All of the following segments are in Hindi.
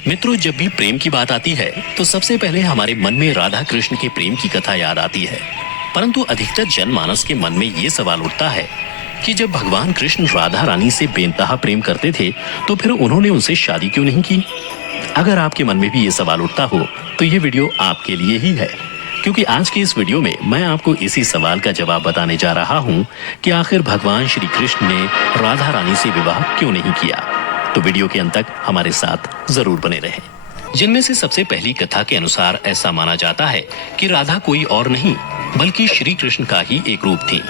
मित्रों, जब भी प्रेम की बात आती है तो सबसे पहले हमारे मन में राधा कृष्ण के प्रेम की कथा याद आती है। परंतु अधिकतर जनमानस के मन में ये सवाल उठता है कि जब भगवान कृष्ण राधा रानी से बेनतहा प्रेम करते थे तो फिर उन्होंने उनसे शादी क्यों नहीं की। अगर आपके मन में भी ये सवाल उठता हो तो ये वीडियो आपके लिए ही है, क्योंकि आज की इस वीडियो में मैं आपको इसी सवाल का जवाब बताने जा रहा हूँ कि आखिर भगवान श्री कृष्ण ने राधा रानी से विवाह क्यों नहीं किया। तो वीडियो के अंत तक हमारे साथ जरूर बने रहें। जिनमें से सबसे पहली कथा के अनुसार ऐसा माना जाता है कि राधा कोई और नहीं बल्कि श्री कृष्ण का ही एक रूप थी।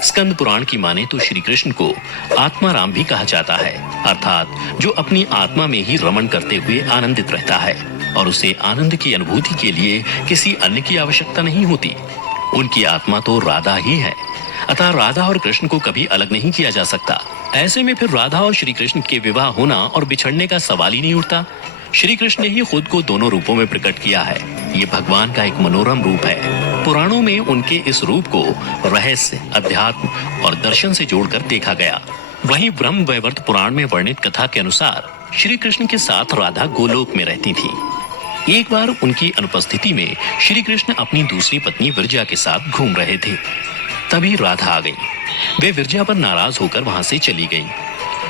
स्कंद पुराण की माने तो श्री कृष्ण को आत्माराम भी कहा जाता है, अर्थात जो अपनी आत्मा में ही रमण करते हुए आनंदित रहता है और उसे आनंद की अनुभूति के लिए किसी अन्य की आवश्यकता नहीं होती। उनकी आत्मा तो राधा ही है, अतः राधा और कृष्ण को कभी अलग नहीं किया जा सकता। ऐसे में फिर राधा और श्री कृष्ण के विवाह होना और बिछड़ने का सवाल ही नहीं उठता। श्री कृष्ण ने ही खुद को दोनों रूपों में प्रकट किया है। ये भगवान का एक मनोरम रूप है। पुराणों में उनके इस रूप को रहस्य, अध्यात्म और दर्शन से जोड़कर देखा गया। वहीं ब्रह्म वैवर्त पुराण में वर्णित कथा के अनुसार श्री कृष्ण के साथ राधा गोलोक में रहती थी। एक बार उनकी अनुपस्थिति में श्री कृष्ण अपनी दूसरी पत्नी विरजा के साथ घूम रहे थे। तभी राधा आ गई। वे विरजा पर नाराज होकर वहां से चली गईं।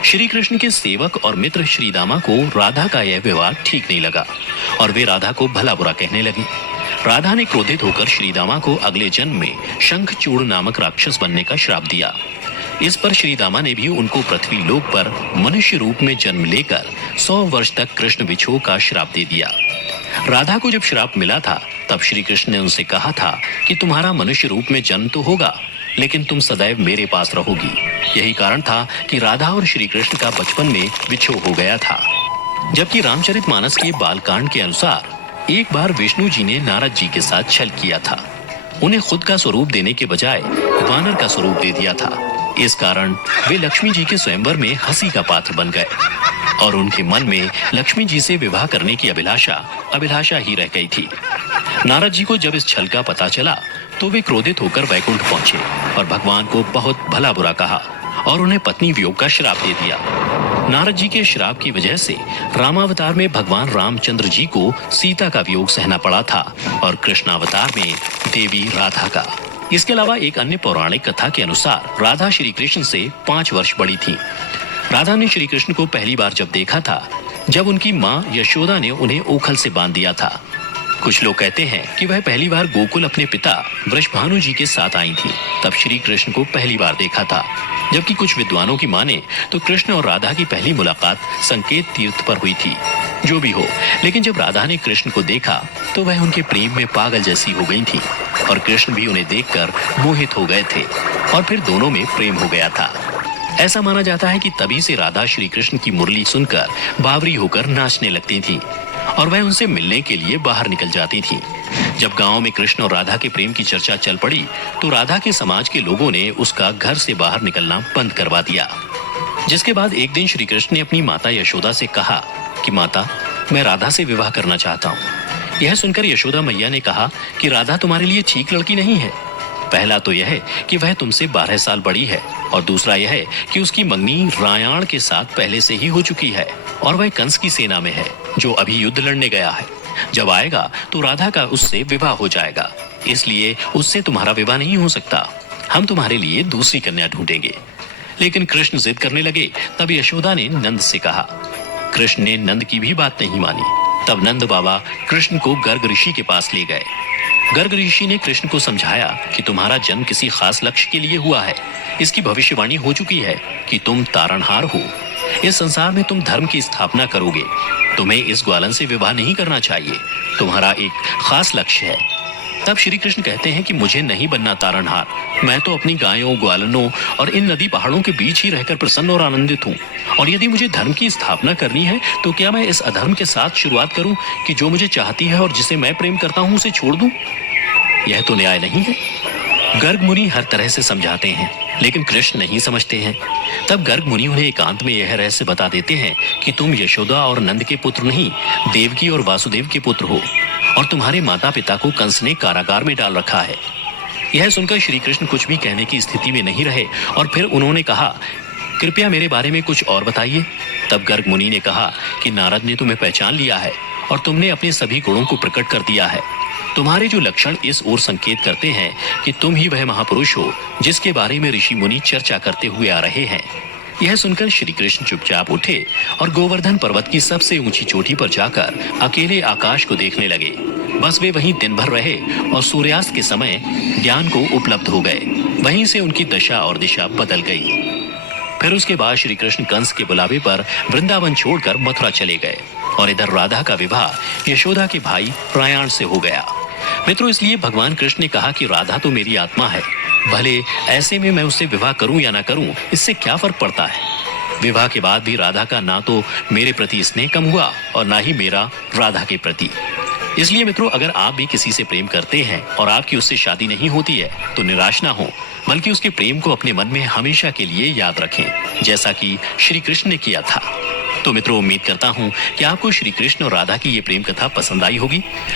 श्री कृष्ण के सेवक और मित्र श्रीदामा को राधा का यह व्यवहार ठीक नहीं लगा और वे राधा को भला बुरा कहने लगी। राधा ने क्रोधित होकर श्रीदामा को अगले जन्म में शंखचूड़ नामक राक्षस बनने का श्राप दिया। इस पर श्रीदामा ने भी उनको पृथ्वी लोक पर मनुष्य रूप में जन्म लेकर 100 वर्ष तक कृष्ण विछोह का श्राप दे दिया। राधा को जब श्राप मिला था तब श्री कृष्ण ने उनसे कहा था कि तुम्हारा मनुष्य रूप में जन्म तो होगा, लेकिन तुम सदैव मेरे पास रहोगी। यही कारण था कि राधा और श्री कृष्ण का बचपन में विछोह हो गया था। जबकि रामचरितमानस के बालकांड के अनुसार एक बार विष्णु जी ने नारद जी के साथ छल किया था। उन्हें खुद का स्वरूप देने के बजाय वानर का स्वरूप दे दिया था। इस कारण वे लक्ष्मी जी के स्वयंवर में हंसी का पात्र बन गए और उनके मन में लक्ष्मी जी से विवाह करने की अभिलाषा ही रह गई थी। नारद जी को जब इस छल का पता चला तो वे क्रोधित होकर वैकुंठ पहुंचे और भगवान को बहुत भला बुरा कहा और उन्हें पत्नी वियोग का श्राप दे दिया। नारद जी के श्राप की वजह से रामावतार में भगवान रामचंद्र जी को सीता का वियोग सहना पड़ा था और कृष्णावतार में देवी राधा का। इसके अलावा एक अन्य पौराणिक कथा के अनुसार राधा श्री कृष्ण से 5 वर्ष बड़ी थी। राधा ने श्री कृष्ण को पहली बार जब देखा था जब उनकी माँ यशोदा ने उन्हें ओखल से बांध दिया था। कुछ लोग कहते हैं कि वह पहली बार गोकुल अपने पिता वृषभानु जी के साथ आई थी, तब श्री कृष्ण को पहली बार देखा था। जबकि कुछ विद्वानों की माने तो कृष्ण और राधा की पहली मुलाकात संकेत तीर्थ पर हुई थी। जो भी हो, लेकिन जब राधा ने कृष्ण को देखा तो वह उनके प्रेम में पागल जैसी हो गई थी और कृष्ण भी उन्हें देखकर मोहित हो गए थे और फिर दोनों में प्रेम हो गया था। ऐसा माना जाता है कि तभी से राधा श्री कृष्ण की मुरली सुनकर बावरी होकर नाचने लगती थी और वह उनसे मिलने के लिए बाहर निकल जाती थी। जब गांव में कृष्ण और राधा के प्रेम की चर्चा चल पड़ी तो राधा के समाज के लोगों ने उसका घर से बाहर निकलना बंद करवा दिया। जिसके बाद एक दिन श्री कृष्ण ने अपनी माता यशोदा से कहा कि माता, मैं राधा से विवाह करना चाहता हूँ। यह सुनकर यशोदा मैया ने कहा कि राधा तुम्हारे लिए ठीक लड़की नहीं है। पहला तो यह कि वह तुमसे 12 साल बड़ी है और दूसरा यह कि उसकी मंगनी रायाण के साथ पहले से ही हो चुकी है और वह कंस की सेना में है जो अभी युद्ध लड़ने गया है। जब आएगा तो राधा का उससे विवाह हो जाएगा, इसलिए उससे तुम्हारा विवाह नहीं हो सकता। हम तुम्हारे लिए दूसरी कन्या ढूंढेंगे। लेकिन कृष्ण जिद करने लगे। तब यशोदा ने नंद से कहा। कृष्ण ने नंद की भी बात नहीं मानी। तब नंद बाबा कृष्ण को गर्ग ऋषि के पास ले गए। गर्ग ऋषि ने कृष्ण को समझाया कि तुम्हारा जन्म किसी खास लक्ष्य के लिए हुआ है। इसकी भविष्यवाणी हो चुकी है कि तुम तारणहार हो। इस संसार में तुम धर्म की स्थापना करोगे। तुम्हें इस ग्वालन से विवाह नहीं करना चाहिए। तुम्हारा एक खास लक्ष्य है। तब श्री कृष्ण कहते हैं कि मुझे नहीं बनना तारणहार। मैं तो अपनी गायों, ग्वालनों और इन नदी पहाड़ों के बीच ही रहकर प्रसन्न और आनंदित हूँ। और यदि मुझे धर्म की स्थापना करनी है तो क्या मैं इस अधर्म के साथ शुरुआत करूँ कि जो मुझे चाहती है और जिसे मैं प्रेम करता हूँ उसे छोड़ दूँ? यह तो न्याय नहीं है। गर्ग मुनि हर तरह से समझाते हैं, लेकिन कृष्ण नहीं समझते हैं। तब गर्ग मुनि उन्हें एकांत में यह रहस्य बता देते हैं कि तुम यशोदा और नंद के पुत्र नहीं, देवकी और वासुदेव के पुत्र हो और तुम्हारे माता पिता को कंस ने कारागार में डाल रखा है। यह सुनकर श्री कृष्ण कुछ भी कहने की स्थिति में नहीं रहे और फिर उन्होंने कहा कृपया मेरे बारे में कुछ और बताइए। तब गर्ग मुनि ने कहा कि नारद ने तुम्हें पहचान लिया है और तुमने अपने सभी गुणों को प्रकट कर दिया है। तुम्हारे जो लक्षण इस ओर संकेत करते हैं कि तुम ही वह महापुरुष हो जिसके बारे में ऋषि मुनि चर्चा करते हुए आ रहे हैं। यह सुनकर श्री कृष्ण चुपचाप उठे और गोवर्धन पर्वत की सबसे ऊंची चोटी पर जाकर अकेले आकाश को देखने लगे। बस वे वहीं दिन भर रहे और सूर्यास्त के समय ज्ञान को उपलब्ध हो गए। वहीं से उनकी दशा और दिशा बदल गई। फिर उसके बाद श्री कृष्ण कंस के बुलावे पर वृंदावन छोड़कर मथुरा चले गए और इधर राधा का विवाह यशोदा के भाई प्रयाण से हो गया। मित्रों, इसलिए भगवान कृष्ण ने कहा कि राधा तो मेरी आत्मा है, भले ऐसे में मैं उससे विवाह करूं या ना करूं, इससे क्या फर्क पड़ता है। विवाह के बाद भी राधा का ना तो मेरे प्रति स्नेह कम हुआ और ना ही मेरा राधा के प्रति। इसलिए मित्रों, अगर आप भी किसी से प्रेम करते हैं और आपकी उससे शादी नहीं होती है तो निराश ना हो, बल्कि उसके प्रेम को अपने मन में हमेशा के लिए याद रखें, जैसा कि श्री कृष्ण ने किया था। तो मित्रों, उम्मीद करता हूं कि आपको श्री कृष्ण और राधा की ये प्रेम कथा पसंद आई होगी।